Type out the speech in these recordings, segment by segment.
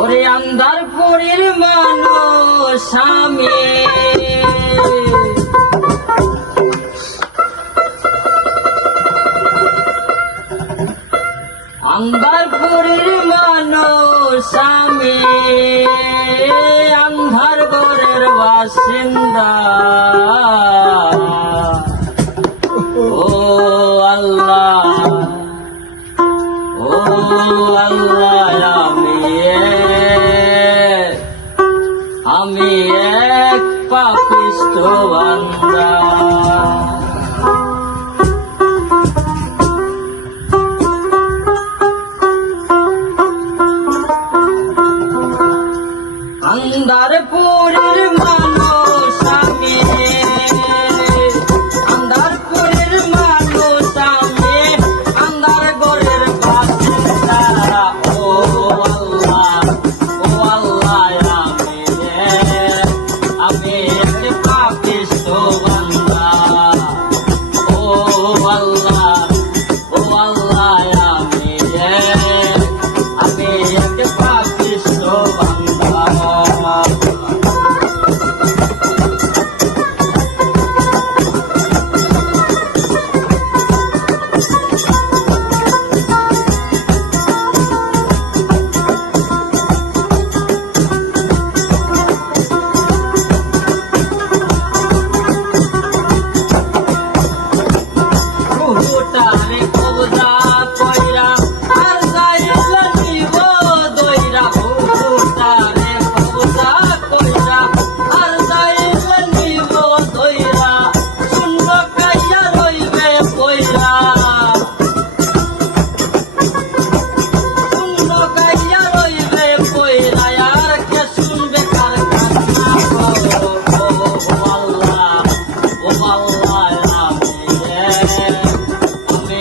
ওরে আন্ধারপুরের মানুষ আমি, আন্ধারপুরের মানুষ আমি, আন্ধার ঘরের বাসিন্দা। ও আল্লাহ, ও আল্লাহ, আমি এক পাপিষ্ঠ বান্দা। আন্ধারপুরের মানুষ আমি, আন্ধারপুরের মানুষ আমি, আন্ধার ঘরের বাসিন্দা। ও আল্লাহ, ও আল্লাহ, আমি এক পাপিষ্ঠ বান্দা। ও আল্লাহ, ও আল্লাহ, আমি এক পাপিষ্ঠ বান্দা। ভুটানে কবজা কইরা আর যাইলা নিব দইরা। ভুটানে কবজা কইরা আর যাইলা নিব দইরা। শূন্য খাইয়া রইবে পইরা, শূন্য খাইয়া রইবে পইরা। আর কে শুনবে কার কান্না? ও আল্লাহ, ও আল্লাহ, আমি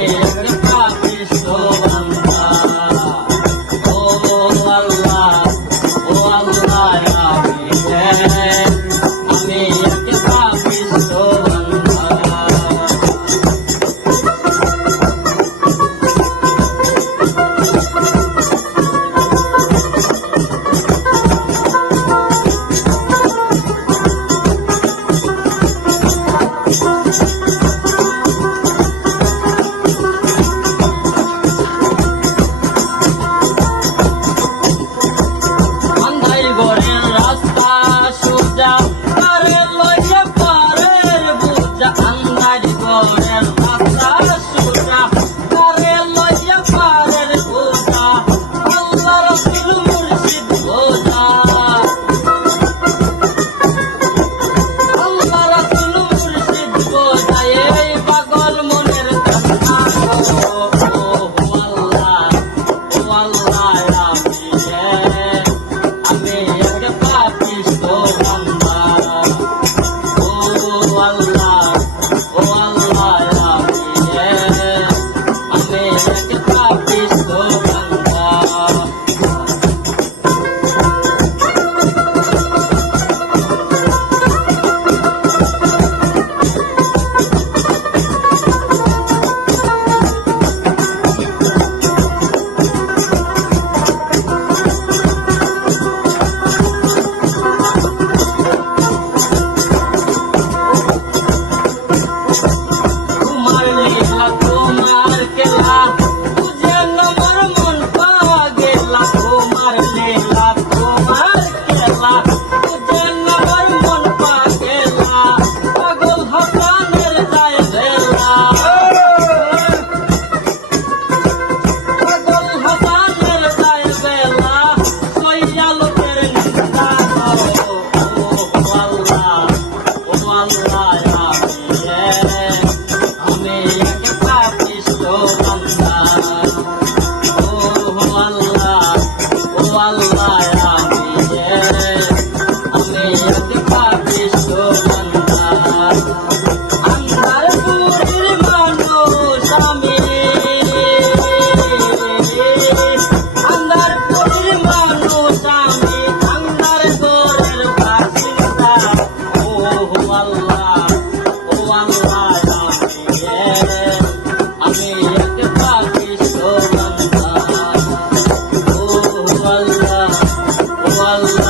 আল্লাহ